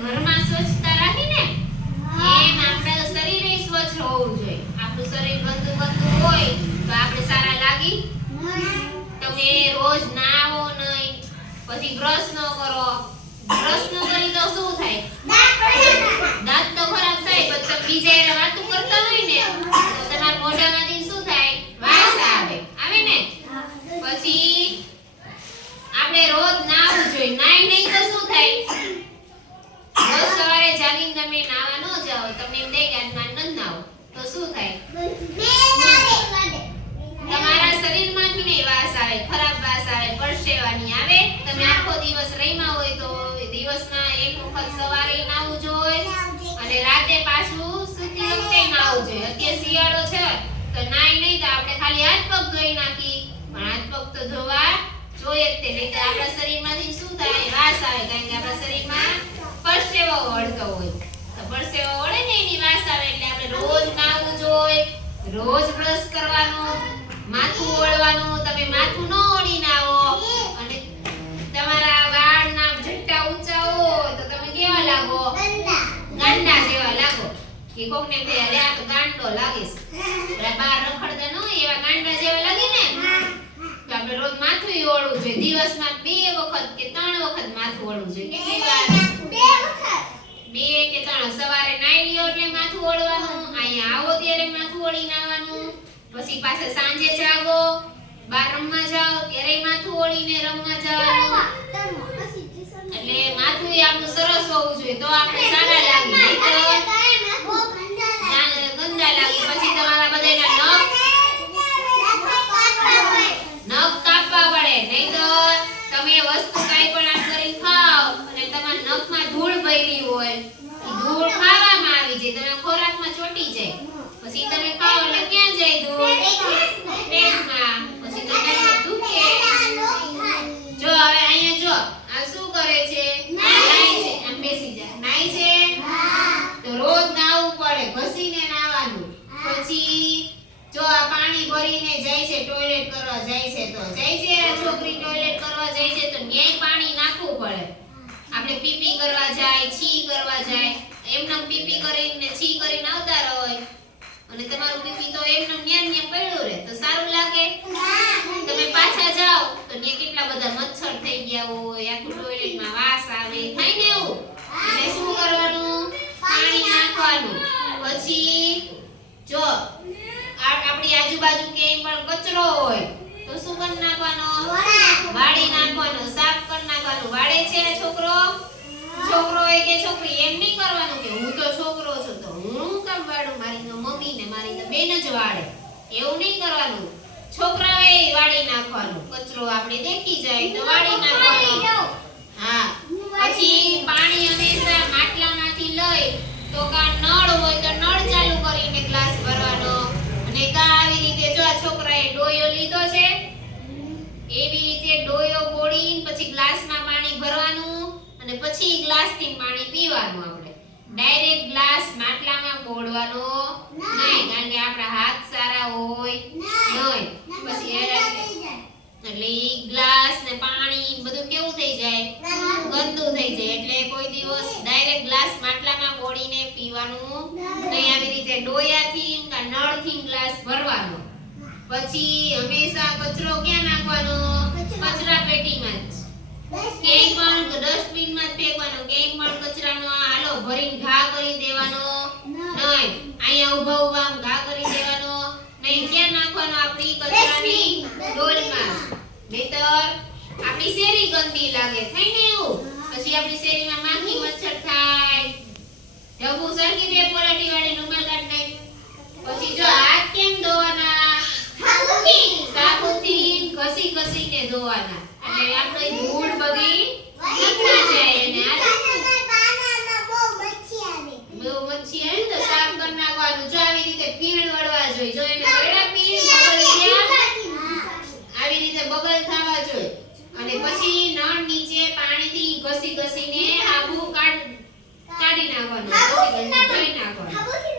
ઘરમાં સ્વચ્છતા રાખીને એમ આપણા શરીરે સ્વચ્છ હોવું જોઈએ. આપણું શરીર ગંદુ ગંદુ હોય તો આપણે સારા લાગી તમે રોજ નાવો નહીં, પછી બ્રશ ન કરો. બ્રશ ન કરી તો શું થાય? દાંત તો ખરાબ થાય. પણ તમે બીજા એના વાતું કરતા હોય ને તો તમારા મોઢામાંથી શું થાય? વાસ આવે ને. પછી આપણે રોજ નાવું જોઈએ. નાઈ નહીં તો શું થાય? રોજ સવારે જાગીને તમે નાવા ન જાઓ, તમને એમ થાય કે આજ મારે ન નાવો તો શું થાય? તમારા શરીરમાંથી ને વાસ આવે, ખરાબ વાસ આવે, પરસેવાની આવે. તમે આખો દિવસ રહીમાં હોય તો દિવસમાં એક વખત સવારે નાવું જોઈએ અને રાતે પાછું સૂતી વખતે નાવું જોઈએ. અત્યારે શિયાળો છે તો નાઈ નહીં તો આપણે ખાલી હાથ પગ ધોઈ નાખી, પણ હાથ પગ તો ધોવા જોઈએ જ તે. નહીં તો આપણા શરીરમાંથી શું થાય? વાસ આવે. કારણ કે આપણા શરીરમાં પરસેવો વળતો હોય તો પરસેવો વળે ને એની વાસ આવે. એટલે આપણે રોજ નાવું જોઈએ, રોજ બ્રશ કરવાનું, માથું ઓળવાનું. તમે માથું ન ઓળીને આવો અને તમારા વાળના જટ્ટા ઊંચા હોય તો તમે કેવા લાગો? ગાંડા જેવા લાગો. કે કોકને એમ થાય આ તો ગાંડો લાગીશ, બહાર રખડતા ન હોય એવા ગાંડા જેવા લાગે ને. તો આપણે રોજ માથું ઓળવું જોઈએ. દિવસમાં 2 વખત કે 3 વખત માથું ઓળવું જોઈએ. કેટલી વાર? 2 કે 3. સવારે નાઈ લ્યો એટલે માથું ઓળવાનું, અહીંયા આવો ત્યારે માથું ઓળીને આવવાનું. પછી પાછા સાંજે જાગો, બહાર રમવા જાઓ ત્યારે માથું ઓળીને રમવા જવાનું. એટલે માથું આપણું સરસ હોવું જોઈએ તો આપણે સારા લાગીએ. નહીં તો ગંદા લાગી. પછી તમારા બધાના નખ કાપવા પડે. નહીં તો તમે વસ્તુ કાઈ પણ આમ કરીને ખાઓ અને તમારા નખમાં ધૂળ ભરી હોય, એ ધૂળ ખાવામાં આવી જાય, તમે ખોરાકમાં ચોટી જાય. પછી તમે ખાઓ એટલે ક્યાં જાય ધૂળ? પેટમાં. પછી તમને દુખે. જો હવે અહીંયા જો આ શું કરે છે? નાઈ છે. આમ બેસી જા. નાઈ છે તો રોજ નાવું પડે, ઘસીને નાવાનું. પછી જો આ પાણી ભરીને જાય છે, ટોયલેટ કરવા જાય છે તો જાય છે. આ છોકરી ટોયલેટ કરવા જાય છે તો ન્યાય પાણી નાખવું પડે. આપણે પીપી કરવા જાય, છી કરવા જાય, એમને પીપી કરીને છી કરીને આવતા રહો અને તમારું પીપી તો એમને ન્યા પડ્યું રહે તો સારું લાગે? તમે પાછા જાઓ તો ન્યા કેટલા બધા મચ્છર થઈ ગયા હોય, આખું ટોયલેટમાં વાસ આવે, થાય ને એવું. એટલે શું કરવાનું? પાણી નાખવાનું. પછી જો આપણી આજુબાજુ ક્યાંય પણ કચરો હોય તો શું કરી નાખવાનો? વાળી નાખવાનો, સાફ કરી નાખવાનું. વાળે છે આ છોકરો હોય કે છોકરી? એમ નહીં કરવાનું કે હું તો છોકરો છું તો હું કામ વાળું, મારી તો મમ્મી ને મારી તો બેન જ વાળે. એવું નહીં કરવાનું. છોકરાઓએ વાળી નાખવાનું. કચરો આપણે દેખી જાય તો વાળી નાખવાનો. હા. પછી પાણી હંમેશા માટલામાંથી લઈ તો કા નળ હોય તો નળ ચાલુ કરીને ગ્લાસ ભરવાનો. અને કા આવી રીતે જો આ છોકરાએ ડોયો લીધો છે એવી રીતે ડોયો બોળીને પછી ગ્લાસમાં પાણી ભરવાનું અને પછી ગ્લાસથી પાણી પીવાનું. આપણે ડાયરેક્ટ ગ્લાસ માટલામાં બોળવાનો નહીં, કારણ કે આપણા હાથ સારા હોય નહીં. પછી એટલે ગ્લાસ ને પાણી બધું કેવું થઈ જાય? ગંદુ થઈ જાય. એટલે કોઈ દિવસ ડાયરેક્ટ ગ્લાસ માટલામાં બોળીને પીવાનું નહીં. આવી રીતે ડોયાથી કે નળથી ગ્લાસ ભરવાનો. પછી હંમેશા કચરો ક્યાં નાખવાનો? કચરા પેટીમાં જ. ક્યાંય પણ ડસ્ટબિનમાં જ ફેંકવાનો. ક્યાંય પણ કચરાનો હાલો ભરીને ઘા કરી દેવાનો નહીં. અહીંયા ઊભા ઘા કરી દેવાનો નહીં. ક્યાં નાખવાનો? આપણી કચરાની ડોલમાં. નહીતર આપણી શેરી ગંદી લાગે, થાય ને એવું. પછી આપણી શેરીમાં માખી મચ્છર થાય. જબુ સરખી દે પોલાટી વાળી રૂમાલ કાઢ નાખ. પછી જો હાથ કેમ ધોવાના? સાબુથી ઘસીને ધોવાના. એટલે આપણે ધૂળ બધી નીકળી જાય. અને બહુ મચ્છી આવે તો સાફ કરી નાખવાનું. જો આવી રીતે પીણ વળવા જોઈએ. જો એને વેડા પીણ બબલ આવી રીતે બબલ થવા જોઈએ. અને પછી નળ નીચે પાણીથી ઘસીને આખું કાઢી નાખવાનું. ઘસી ધોઈ નાખવાનું.